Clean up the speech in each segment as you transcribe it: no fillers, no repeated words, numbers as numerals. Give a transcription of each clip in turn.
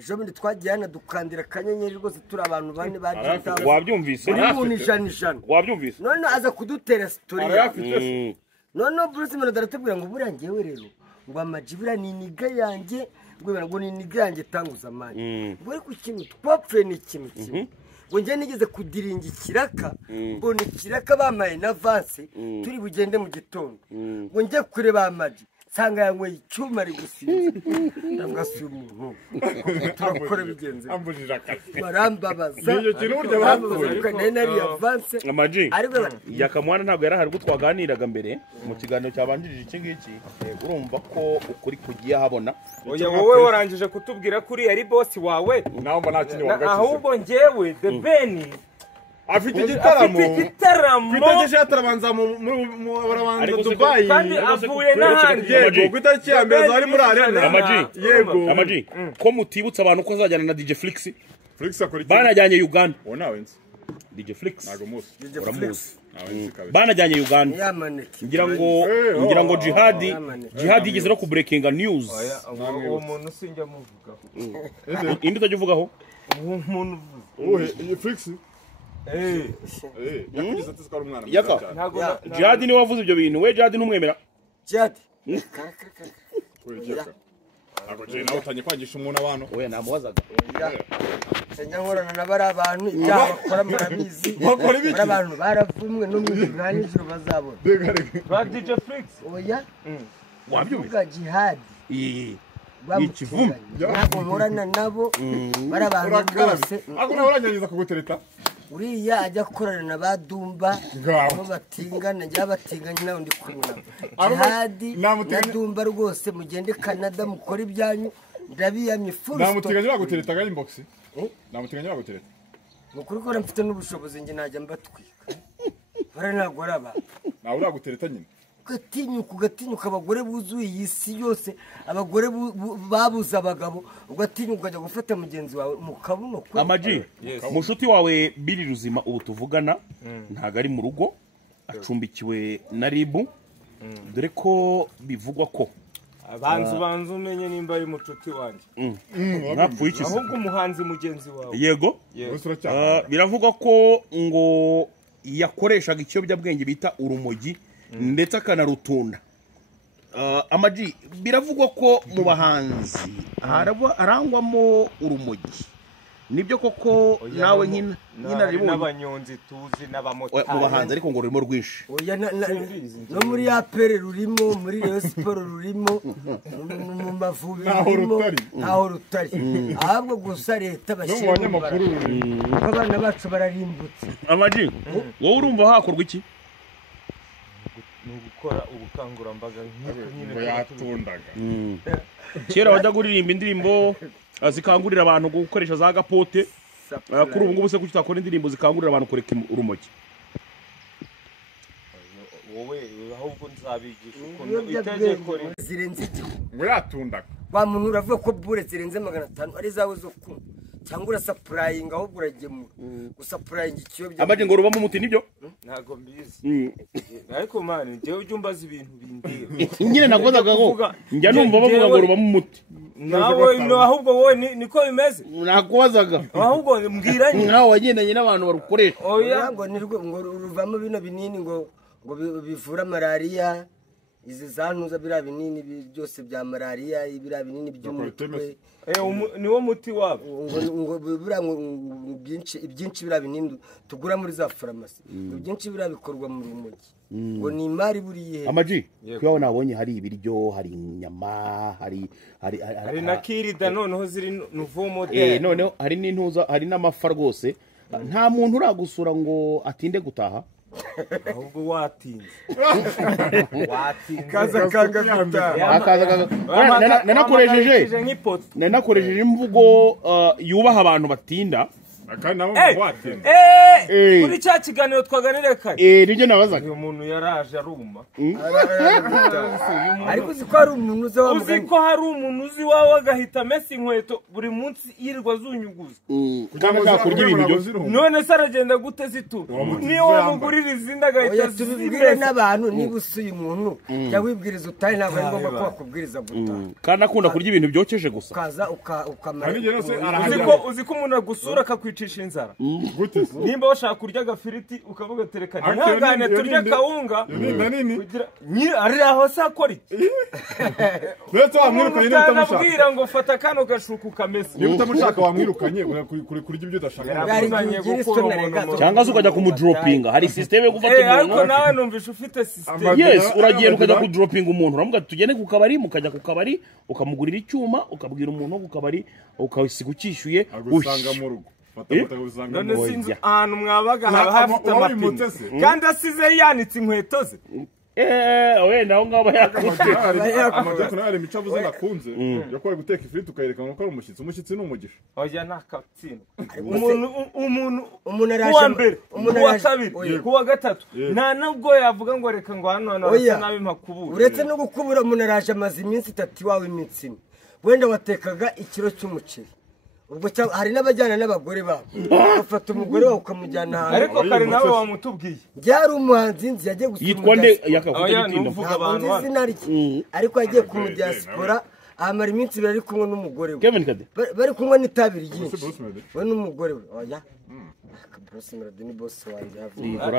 ejo bundi twagiye hano dukandira akanyenyeri rwose turi abantu bane Arafi- wabyumvise buri muntu ijana wabyumvise none aza kudutera sitori none Bruce Melody aratubwira ngo buriya ngewe rero ngo Ama-G buriya ni iniga yanjye ngo ni iniga yanjye tanguza amani ngo ariko ikintu twapfuye ni ikintu kimwe ngo njye nigeze kudiringa ikiraka mbona ikiraka bamaye na avance turi bugende mu gitondo ngo njye kureba Ama-G sanga yanyweye icyuma ari gusinza ndabwa si umuntu turakora bigenze ambujije akazi barambabaza niyo kintu burya bapfuye nari nari avance Ama-G yakamwana ntabwo yarahari ubwo twaganiraga mbere mu kiganiro cyabanjirije iki ngiki urumva ko ukuri kugiye habona oya wowe warangije kutubwira kuri ari boss wawe naho mba ntakinye wagakize ahubwo njyewe The Ben afite igitaramo igitaramo yatarabanza barabanza Dubai kandi avuye n'ahandi yego ku itariki ya mbere zari muri arena Ama-G ko mutibutsa abantu ko azajyana na DJ Flix akora iki banajyanye Uganda uwo nawe nzi DJ Flix ntago muzi uramuzi nawe nzi kabisa banajyanye Uganda yamaneke ngira ngo Jihad yigeze no ku breaking news uwo muntu sinjya muvugaho indi utajya uvugaho uwo muntu iyi Flix yakugize ati sikara umwana yaka Jihad ni wavuze ibyo bintu we Jihad ntumwemera Jihad ntabwo je nawe utanye kwangisha umuntu abantu we namubazaga senya nkorana na bari abantu ibyaha bakora murabizi bari abantu baravumwe no mu nta nijoro bazabona ba DJ Flix oya wabyumva Jihad ikivume ntabwo nkorana nabo bari abantu bose ako nawe uranyangiza kugutereta uriya ajya gukorana na badumba aho batingana njya batinganye nawe ndi kubona Jihad na Dumba rwose mugende Canada mukora ibyanyu ndabiyamye full stop namuteganye bagutereta ga inbox namuteganye bagutereta mukuri ko mfite n'ubushobozi nge najya mbatwika bara ntabwo araba nawe uragutereta nyine ugatinyuka abagore buzuye iyi si yose abagore babuze abagabo ugatinyuka ukajya gufata mugenzi wawe mu kabuno kwe Ama-G mushuti wawe Billy Ruzima ubu tuvugana ntago ari mu rugo acumbikiwe na RIB dore ko bivugwa ko banzu umenye nimba ari mucuti wanjye mwapfuye iki ahubwo umuhanzi mugenzi wawe yego biravugwa ko ngo yakoreshaga ikiyobyabwenge bita urumogi ndetse akanarutunda Ama-G biravugwa ko mu bahanzi arangwamo urumogi nibyo koko nawe nkina n'abanyonzi tuzi n'abamotari mu bahanzi ariko ngo rurimo rwinshi oya no muri APR rurimo muri Rayon Sport rurimo mu Mavubi ntaho rutari ahubwo gusa leta bashyira mu banyamakuru abana bacu bararimbutse Ama-G wowe urumva hakorwa iki gukora ubukangurambaga ngo yatundaga kera wajya kuririmba indirimbo zikangurira abantu gukoresha za gapote kuri ubu ngubu se kuki utakora indirimbo zikangurira abantu kureka urumogi wowe ahubwo nzabigisha ukuntu itegeko zirenze ngo yatundaga wa muntu uravuga ko bure zirenze 500 ari zawe zo kunywa cyangwa urasapurayinga ahubwo uragemura gusapurayinga ikiyobya Ama-G ngo rubamo umuti nibyo ntago mbizi ariko mani njyewe ujya umbaza ibintu bindeba nyine nakozaga ngo njya numva bavuga ngo rubamo umuti nawe ahubwo wowe niko bimeze nakubazaga ahubwo mbwira nyine nawe wagendanye n'abantu barukoresha oya ngo ruvamo bino binini ngo bivura malaria izi zantuza bira binini byose bya malaria ibira binini by'umutwe niwo muti wabo ngo bira byinshi bira binini tugura muri za farmasi byinshi bira bikorwa mu rumogi ngo ni imari buriye Ama-G kuko nabonye hari ibiryo hari inyama hari na kirida noneho ziri nouveau model noneho hari n'intuza hari n'amafa rwose nta muntu uragusura ngo atinde gutaha ahubwo watinze kaza kanga nanakoresheje imvugo yubaha abantu batinda Akandi nabo watinda. Kuri cya kiganiro twaganiriye kare. Nibyo nabazaga. Uyu muntu yaraje aruma. ariko uzi ko hari umuntu uzi wa Uzi ko hari umuntu uzi wawe agahita amesa inkweto buri munsi yirirwa zunyuguza. Kanga kurya ibintu byose. None se aragenda gute zitura? Niyo wamugurira izindi agahita tubibwire n'abantu niba usuye umuntu jya wibwiriza utari ntabwo ari ngombwa ko wakubwiriza gutaha kandi akunda kurya ibintu byokeje gusa ukaza ukamara uzi ko umuntu agusura akakwicisha inzara nimba washaka kurya agafiriti ukavuga terekana ntihangane turya kawunga ari aho se akora iki utanabwira ngo fata kano gashuka ukamesa niba utamushaka wamwirukanye kurya ibyo udashaka cyangwa se ukajya kumudropinga hari system yo gufata umuntu ariko nawe numvisha ufite system yes uragenda ukajya kudropinga umuntu uramuga tugende ku kabari mukajya ku kabari ukamugurira icyuma ukabwira umuntu wo ku kabari ukawisiga ukishyuye usanga mu rugo none sinzi ahantu mwabaga haba hafite amapine kandi asize yanitse inkweto ze wenda aho ngaho amajyako nawe hari imico avuze nakunze yakoye guteka ifiriti ukayerekana ko ari umushyitsi ni umugisha oya ntakatsinda umuntu kuwa mbere kuwa kabiri kuwa gatatu nta nubwo yavuga ngo reka ngo hano hasa nabi mpakubura uretse no gukubura umuntu araje amaze iminsi 3 iwawe imitsima wenda watekaga ikiro cy'umuceri ubwo hari n'abajyana n'abagore babo bafata umugore wawe ukamujyana ahantu ariko kare nawe wamutubwiye byari umuhanzi nzi yagiye gusura yitwa nde yakavuga izina rye ariko yagiye ku diaspora amara iminsi 2 ari kumwe n'umugore we Kevin Kade bari kumwe n'itabiri ryinshi we n'umugore we oya Bruce Melody ni boss wanjye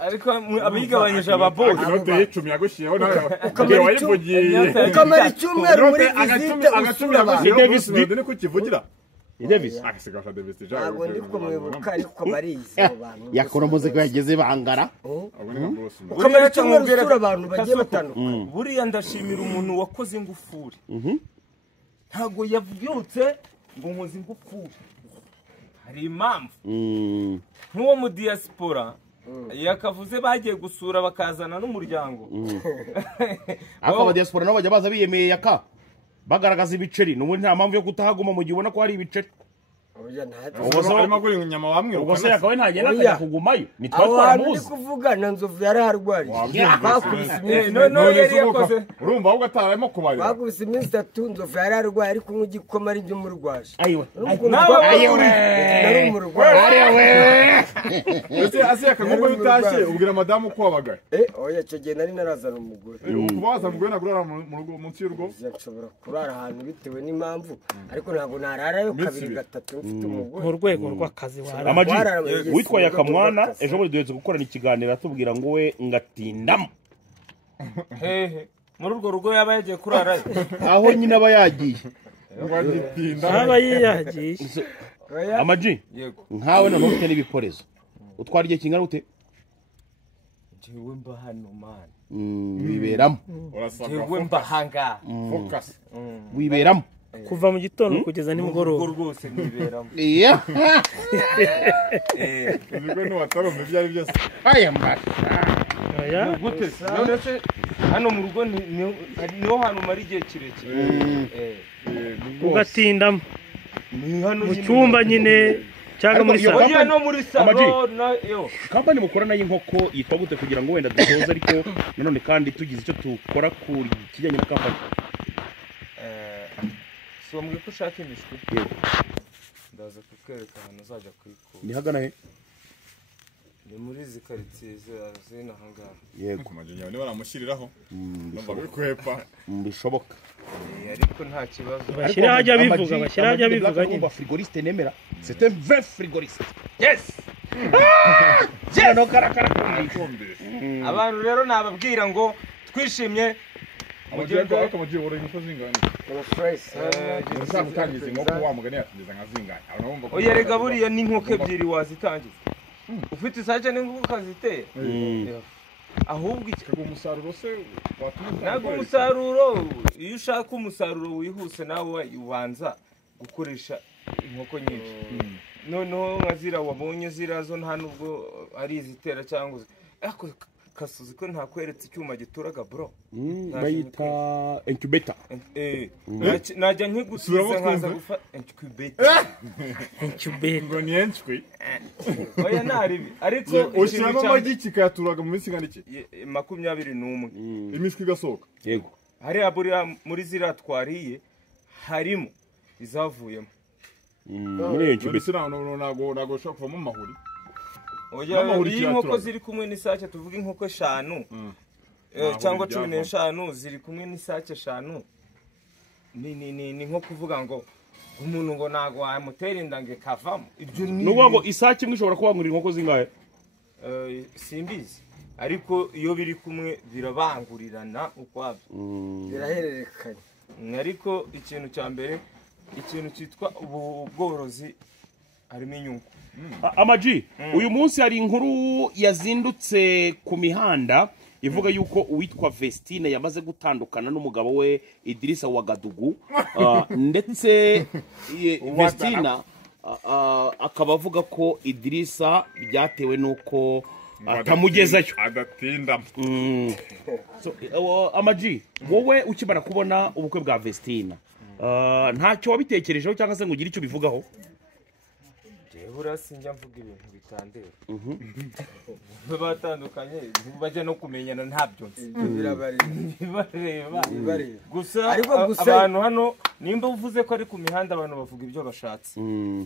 ariko abigabanyije ababoss inote y'icumi yagushiyeho nawe wayivugiye ukamara icyumweru muri visite agacumi yagushiyeho Bruce Melody niko kivugira Davis akasigasha Davis ntabwo ndi kumwibuka ariko barizi abo bantu yakora muzika yageze bangara ukamara icyumweru usura abantu bagiye batandukanye buriya ndashimira umuntu wakoze ingufuri ntabwo yavyutse ngo nkoze ingufuri hari impamvu nk'uwo mu diaspora yakavuze bagiye gusura bakazana n'umuryango akaba diaspora nabo bajya baza biyemeye yaka bagaragaza ibiceri n'ubundi nta mpamvu yo kutahaguma mu gihe ubona ko hari ibiceri arimo agura inyama bamwe ubwo yakawe ntagenda akajya kugumayo ni twa twaramuzi kuvuga na nzovu yaraharwariye none yari yakoze urumva ahubwo atararimo kubarira bakubise iminsi 3 nzovu yararwaye ariko nk'igikoma ari byo murwaje nari umurwaje ese akagomba bitashye ubwira madamu ko wabagaye oya cyo gihe nari narazana umugore kuba wazana umugore nagurara mu rugo munsi y'urugo nshobora kurara ahantu bitewe n'impamvu ariko ntabwo nararayo 2-3 mfite umugore mu rwego rw'akazi amaji witwaye akamwana ejo muri duhetse gukorana ikiganiro atubwira ngo we ngatindamo hehe muri urwo rugo yaba yagiye kurara aho nyine aba yagiye aba yiyagiye amaji nkawe none ufite n'ibikorezo utwara igihe kingana ute jewe mba hano man wiberamo jewe mba hanga focus wiberamo kuva mu gitondo kugeza nimugoroba rwose niberamo nibwo n'uwatarumva ibyo ari byose aya mbasha aya gute none se hano mu rugo niho hano mari igihe kirekire ugatindamo mu cyumba nyine cyangwa muri salo oya no muri salo kampani mukorana y'inkoko yitwa gute kugira ngo wenda dusoze ariko nanone kandi tugize icyo tukora ku kijyanye na kampani sombwe ko ushaka imishwi ndaza kukwereka ahantu uzajya kuyikura ni hagana he ni muri izi karitsiye zino ahangaha yego majinya niba baramushyiriraho numva bikwepa bishoboka ariko nta kibazo bashyira hajya bivuga bashyira hajya bivuga nyine frigoriste nemera c'est un vrai frigoriste yes no karakara abantu rero nababwira ngo twishimye mugende akamugiye wora inkoko zingana ushaka gutangiza inkoko wamugane yatangiza nka zingana oya rega buriya n'inkoko ebyiri wazitangiza ufite isaje n'inkoko kaziteye ahubwo ikigwa umusaruro se ntabwo umusaruro iyo ushaka umusaruro wihuse nawe ubanza gukoresha inkoko nyinshi noneho nka zira wabonye zira zo nta nubwo ari izitera cyangwa kasuzi ko ntakweretse icyuma gituraga bro bayita incubator najya nkigusize nkaza gufa incubator ngo ni enchwe oya naribi ariko ushiramo amagi kikayaturaga mu minsi ngana iki 21 imiski igasohoka yego hari aburiya muri zira twariye harimo izavuyemo muri incubator nago shaka kuvamo amahuri oya iyi nkoko ziri kumwe n'isake tuvuga inkoko 5 cyangwa 15 ziri kumwe n'isake 5 ni nko kuvuga ngo umuntu ngo nago wamutera indange kavamo ibyo nuvuga ngo isake imwe ishobora kubangurira inkoko zingahe simbizi ariko iyo biri kumwe birabangurirana ukwabyo birahererekanye ariko ikintu cya mbere ikintu cyitwa ubworozi harimo inyungu Amaji uyu munsi hari inkuru yazindutse ku mihanda ivuga yuko uwitwa Vestine yamaze gutandukana n'umugabo we Idrissa Wagadugu ndetse Vestina akaba avuga ko Idrissa byatewe nuko atamugezayo adatinda Amaji wowe ukibara kubona ubukwe bwa Vestina ntacyo wabitekerejeho cyangwa se ngo ugire icyo bivugaho Jehura sinjya mvuga ibintu bitandera batandukanye bajya no kumenyana ntabyo bibareba gusa abantu hano nimba uvuze ko ari ku mihanda abantu bavuga ibyo bashatse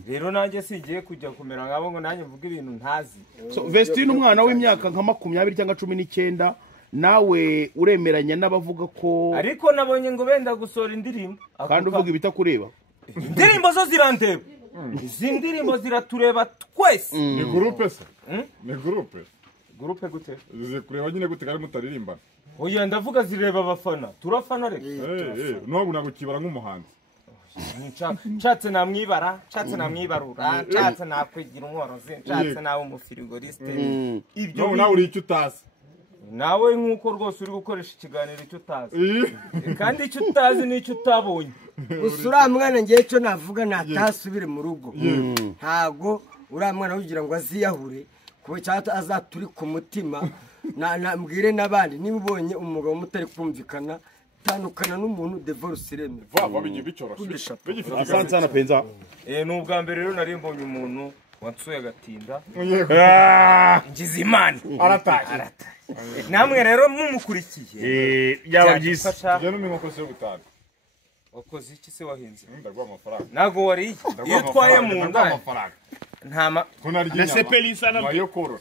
rero nanjye sigiye kujya kumera nkabo ngo nanjye mvuga ibintu ntazi Vestine umwana w'imyaka nka 20 cyangwa 19 nawe uremeranya n'abavuga ko ariko nabonye ngo benda gusora indirimbo kandi uvuga ibitakureba indirimbo zo zirandeba izi ndirimbo ziratureba twese ni groupe se ni groupe gute zikureba nyine gute kandi mutaririmbana oya ndavuga zireba abafana turafana reka ntabwo nagukibara nk'umuhanzi nshatse namwibarura nshatse nakwigira umworozi nshatse nawe umufirigoriste ibyo nawe uri icyo utazi nawe nk'uko rwose uri gukoresha ikiganiro icyo utazi kandi icyo utazi n'icyo utabonye gusa uriya mwana ngewe icyo navuga natasubire mu rugo ntabwo uriya mwana kugira ngo aziyahure kuba cyangwa azaturi ku mutima mbwire n'abandi niba ubonye umugabo mutari kumvikana tandukana n'umuntu divorce ireme vava bicyoroshye asante sana penza ni ubwa mbere rero nari mbonye umuntu wansuye agatinda ngize imana arataye namwe rero mumukurikiye byaba byiza njye n'inkoko se gutanga wakoze iki se wahinze ndaguha amafaranga nago wariye iyo utwaye mu nda amafaranga ntama ko naryo Nese pelisa na yo korora